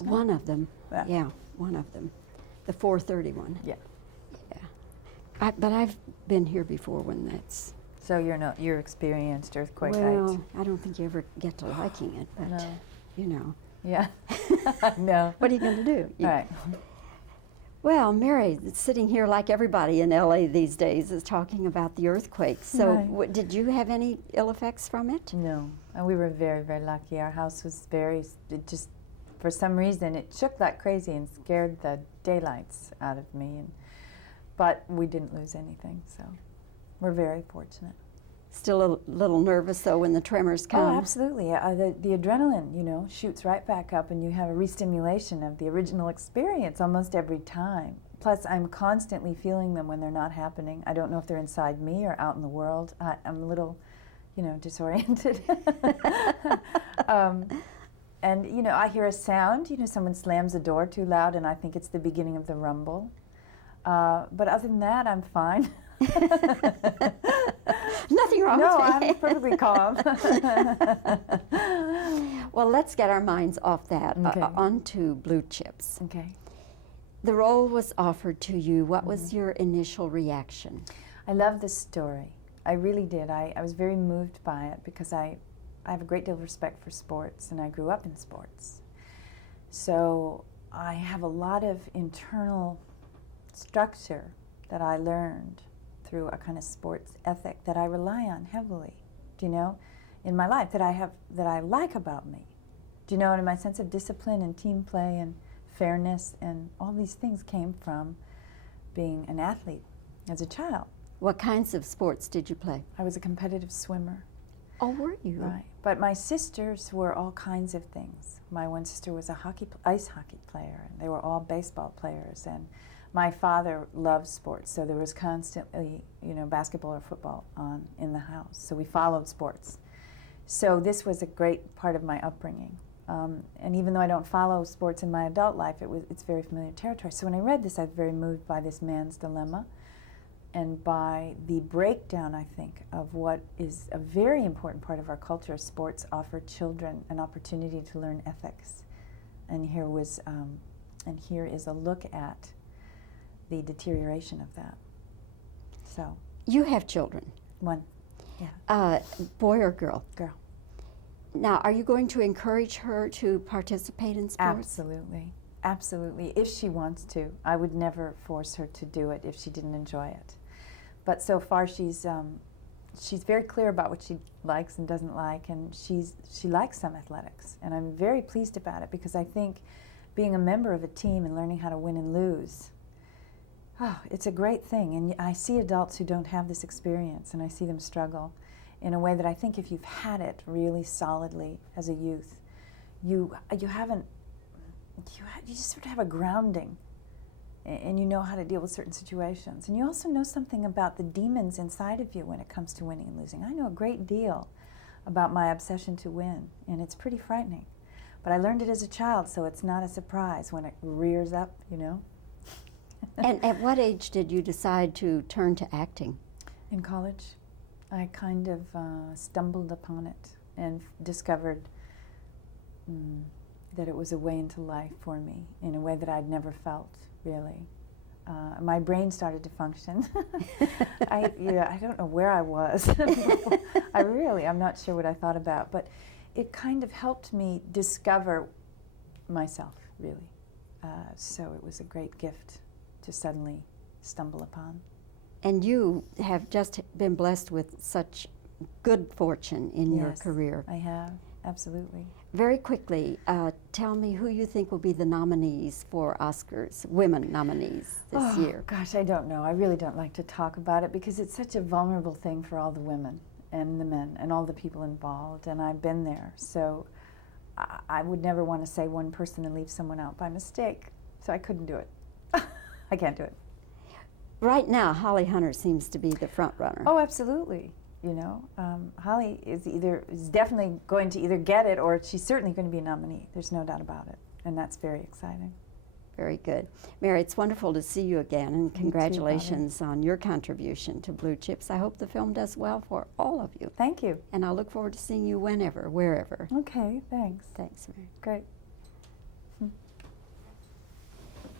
One of them. Yeah. Yeah, one of them. The 431. Yeah. Yeah. But I've been here before when that's... So you're experienced earthquake Well, height. I don't think you ever get to liking it, but, No. you know. Yeah. No. What are you going to do? Right. Well, Mary, sitting here like everybody in L.A. these days is talking about the earthquake. So Right. did you have any ill effects from it? No. And we were very, very lucky. Our house was it just, for some reason, it shook like crazy and scared the daylights out of me. But we didn't lose anything, so we're very fortunate. Still a little nervous, though, when the tremors come? Oh, absolutely. The adrenaline, shoots right back up, and you have a re-stimulation of the original experience almost every time. Plus, I'm constantly feeling them when they're not happening. I don't know if they're inside me or out in the world. I'm a little, disoriented. And, I hear a sound. Someone slams a door too loud, and I think it's the beginning of the rumble. But other than that, I'm fine. Nothing wrong No, with me. I'm perfectly calm. Well, let's get our minds off that, Okay. onto Blue Chips. Okay. The role was offered to you. What was your initial reaction? I love this story. I really did. I was very moved by it because I have a great deal of respect for sports, and I grew up in sports. So I have a lot of internal structure that I learned through a kind of sports ethic that I rely on heavily, in my life, that I like about me. Do you know, and my sense of discipline and team play and fairness and all these things came from being an athlete as a child. What kinds of sports did you play? I was a competitive swimmer. Oh, were you? Right. But my sisters were all kinds of things. My one sister was a ice hockey player, and they were all baseball players. And my father loved sports, so there was constantly, basketball or football on in the house. So we followed sports. So this was a great part of my upbringing. And even though I don't follow sports in my adult life, it's very familiar territory. So when I read this, I was very moved by this man's dilemma and by the breakdown, I think, of what is a very important part of our culture. Sports offer children an opportunity to learn ethics. And here is a look at the deterioration of that. So. You have children. One. Yeah. Boy or girl? Girl. Now, are you going to encourage her to participate in sports? Absolutely. Absolutely. If she wants to. I would never force her to do it if she didn't enjoy it. But so far she's very clear about what she likes and doesn't like, and she likes some athletics. And I'm very pleased about it because I think being a member of a team and learning how to win and lose, it's a great thing. And I see adults who don't have this experience, and I see them struggle in a way that I think if you've had it really solidly as a youth, you just sort of have a grounding, and you know how to deal with certain situations. And you also know something about the demons inside of you when it comes to winning and losing. I know a great deal about my obsession to win, and it's pretty frightening. But I learned it as a child, so it's not a surprise when it rears up, And at what age did you decide to turn to acting? In college, I kind of stumbled upon it and discovered that it was a way into life for me in a way that I'd never felt, really. My brain started to function. I don't know where I was. I'm not sure what I thought about, but it kind of helped me discover myself, really. So it was a great gift to suddenly stumble upon. And you have just been blessed with such good fortune in your career. I have, absolutely. Very quickly, tell me who you think will be the nominees for Oscars, women nominees this year. Gosh, I don't know. I really don't like to talk about it because it's such a vulnerable thing for all the women and the men and all the people involved, and I've been there. So I would never want to say one person and leave someone out by mistake, so I couldn't do it. I can't do it. Right now, Holly Hunter seems to be the front runner. Oh, absolutely. Holly is definitely going to either get it or she's certainly going to be a nominee. There's no doubt about it, and that's very exciting. Very good. Mary, it's wonderful to see you again, and congratulations too, on your contribution to Blue Chips. I hope the film does well for all of you. Thank you. And I'll look forward to seeing you whenever, wherever. Okay, thanks. Thanks, Mary. Great.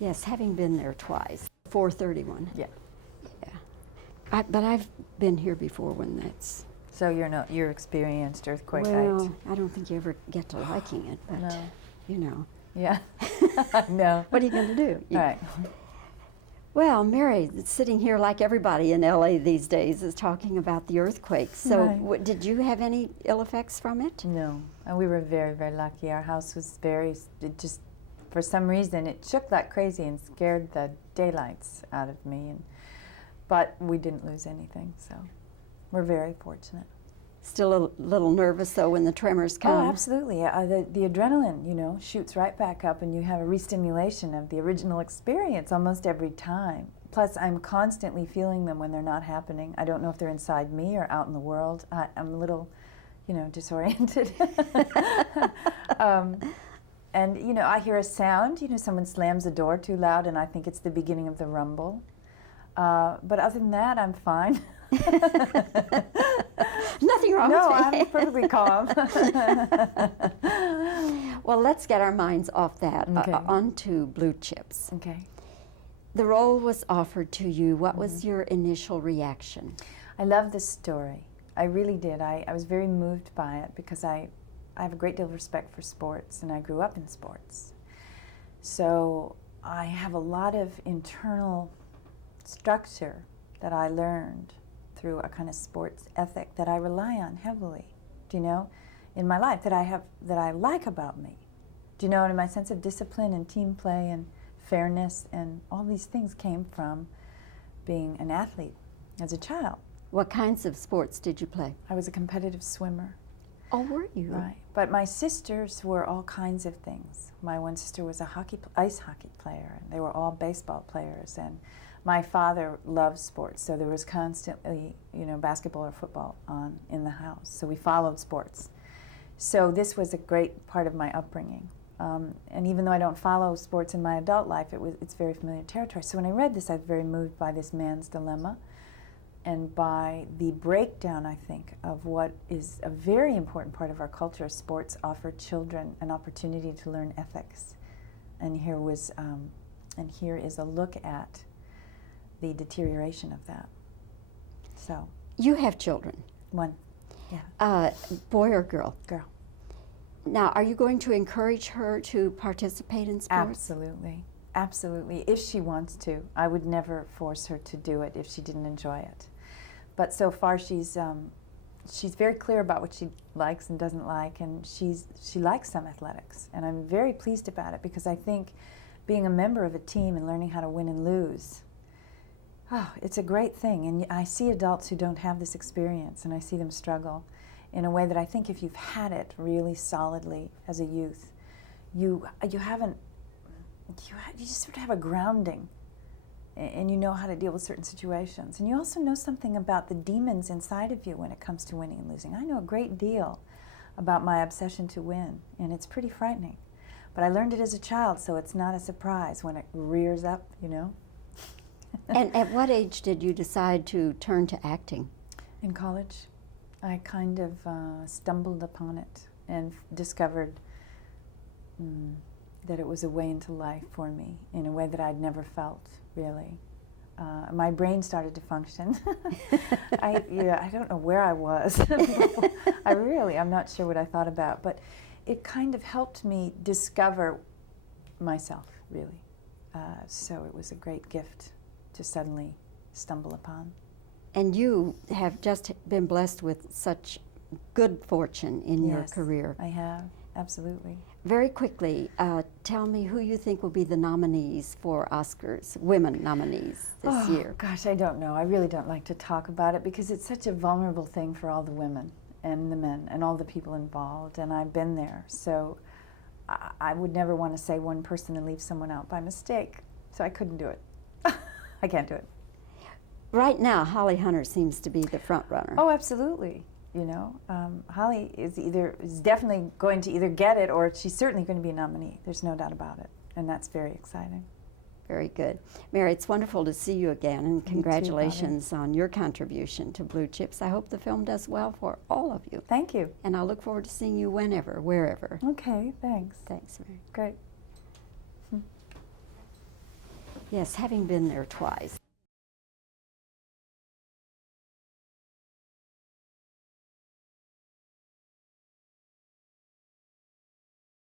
Yes, having been there twice. 431. Yeah. Yeah. But I've been here before when that's... So you're experienced earthquake Well, height. I don't think you ever get to liking it, but, No. you know. Yeah. No. What are you going to do? Right. Well, Mary, sitting here like everybody in LA these days is talking about the earthquake. So Right. did you have any ill effects from it? No. And we were very, very lucky. Our house was it just, for some reason, it shook like crazy and scared the daylights out of me. But we didn't lose anything, so we're very fortunate. Still a little nervous, though, when the tremors come. Oh, absolutely. The adrenaline, shoots right back up, and you have a restimulation of the original experience almost every time. Plus, I'm constantly feeling them when they're not happening. I don't know if they're inside me or out in the world. I'm a little, disoriented. And, I hear a sound. Someone slams a door too loud, and I think it's the beginning of the rumble. But other than that, I'm fine. Nothing wrong No, with me. I'm perfectly calm. Well, let's get our minds off that Okay. onto Blue Chips. Okay. The role was offered to you. What was your initial reaction? I love this story. I really did. I was very moved by it because I have a great deal of respect for sports, and I grew up in sports. So I have a lot of internal structure that I learned through a kind of sports ethic that I rely on heavily, in my life, that I like about me. And my sense of discipline and team play and fairness and all these things came from being an athlete as a child. What kinds of sports did you play? I was a competitive swimmer. Oh, were you? Right. But my sisters were all kinds of things. My one sister was a ice hockey player, and they were all baseball players. And my father loved sports, so there was constantly, basketball or football on in the house. So we followed sports. So this was a great part of my upbringing. And even though I don't follow sports in my adult life, it's very familiar territory. So when I read this, I was very moved by this man's dilemma and by the breakdown, I think, of what is a very important part of our culture. Sports offer children an opportunity to learn ethics. And here is a look at the deterioration of that. So. You have children. One. Yeah. Boy or girl? Girl. Now, are you going to encourage her to participate in sports? Absolutely. Absolutely. If she wants to. I would never force her to do it if she didn't enjoy it. But so far she's very clear about what she likes and doesn't like, and she likes some athletics. And I'm very pleased about it because I think being a member of a team and learning how to win and lose, it's a great thing. And I see adults who don't have this experience, and I see them struggle in a way that I think if you've had it really solidly as a youth, you just sort of have a grounding, and you know how to deal with certain situations. And you also know something about the demons inside of you when it comes to winning and losing. I know a great deal about my obsession to win, and it's pretty frightening. But I learned it as a child, so it's not a surprise when it rears up, And at what age did you decide to turn to acting? In college, I kind of stumbled upon it and discovered that it was a way into life for me in a way that I'd never felt, really. My brain started to function. I don't know where I was. I'm not sure what I thought about, but it kind of helped me discover myself, really. So it was a great gift to suddenly stumble upon. And you have just been blessed with such good fortune in your career. I have, absolutely. Very quickly, tell me who you think will be the nominees for Oscars, women nominees this year. Gosh, I don't know. I really don't like to talk about it because it's such a vulnerable thing for all the women and the men and all the people involved, and I've been there. So I would never want to say one person and leave someone out by mistake. So I couldn't do it. I can't do it. Right now, Holly Hunter seems to be the front runner. Oh, absolutely. Holly is definitely going to either get it or she's certainly going to be a nominee. There's no doubt about it, and that's very exciting. Very good. Mary, it's wonderful to see you again, and congratulations too, on your contribution to Blue Chips. I hope the film does well for all of you. Thank you. And I'll look forward to seeing you whenever, wherever. Okay, thanks. Thanks, Mary. Great. Yes, having been there twice.